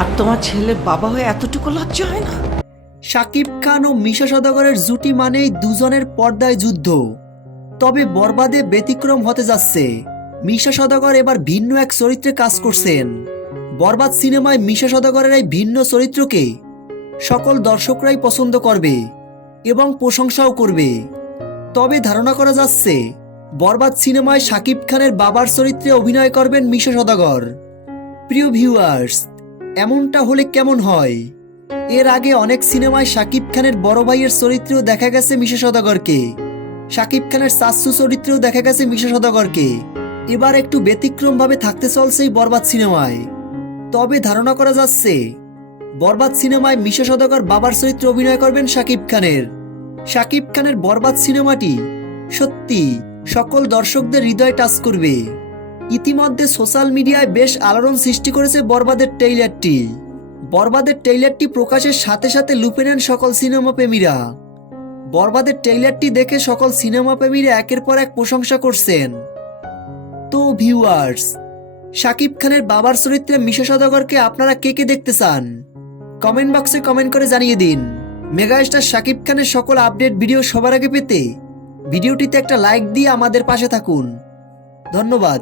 আর তোমার ছেলের বাবা হয়ে এতটুকু লজ্জা হয় না? শাকিব খান ও মিশা সদাগরের জুটি মানেই দুজনের পর্দায় যুদ্ধ। তবে বরবাদে ব্যতিক্রম হতে যাচ্ছে। মিশা সদাগর এবার ভিন্ন এক চরিত্রে কাজ করছেন। বরবাদ সিনেমায় মিশা সদাগরের এই ভিন্ন চরিত্রকে সকল দর্শকরাই পছন্দ করবে এবং প্রশংসাও করবে। তবে ধারণা করা যাচ্ছে, বরবাদ সিনেমায় শাকিব খানের বাবার চরিত্রে অভিনয় করবেন মিশা সদাগর। প্রিয় ভিউয়ার্স এমনটা হলে কেমন হয়? এর আগে অনেক সিনেমায় শাকিব খানের বড় ভাইয়ের চরিত্রেও দেখা গেছে মিশা সদাগরকে। শাকিব খানের সাসু চরিত্রেও দেখা গেছে মিশা সদাগরকে। এবার একটু ব্যতিক্রমভাবে থাকতে চলছে এই বরবাদ সিনেমায়। তবে ধারণা করা যাচ্ছে, বরবাদ সিনেমায় মিশা সদাগর বাবার চরিত্রে অভিনয় করবেন শাকিব খানের। শাকিব খানের বরবাদ সিনেমাটি সত্যি সকল দর্শকদের হৃদয় টাচ করবে। ইতিমধ্যে সোশ্যাল মিডিয়ায় বেশ আলোড়ন সৃষ্টি করেছে বরবাদের ট্রেইলারটি। বরবাদের ট্রেইলারটি প্রকাশের সাথে সাথে লুপে নেন সকল সিনেমা প্রেমীরা বরবাদের ট্রেইলারটি দেখে সকল সিনেমা প্রেমীরা একের পর এক প্রশংসা করছেন। তো ভিউয়ার্স, শাকিব খানের বাবার চরিত্রে মিশা সদাগরকে আপনারা কে কে দেখতে চান? কমেন্ট বক্সে কমেন্ট করে জানিয়ে দিন। মেগাস্টার শাকিব খানের সকল আপডেট ভিডিও সবার আগে পেতে ভিডিওটিতে একটা লাইক দিয়ে আমাদের পাশে থাকুন। ধন্যবাদ।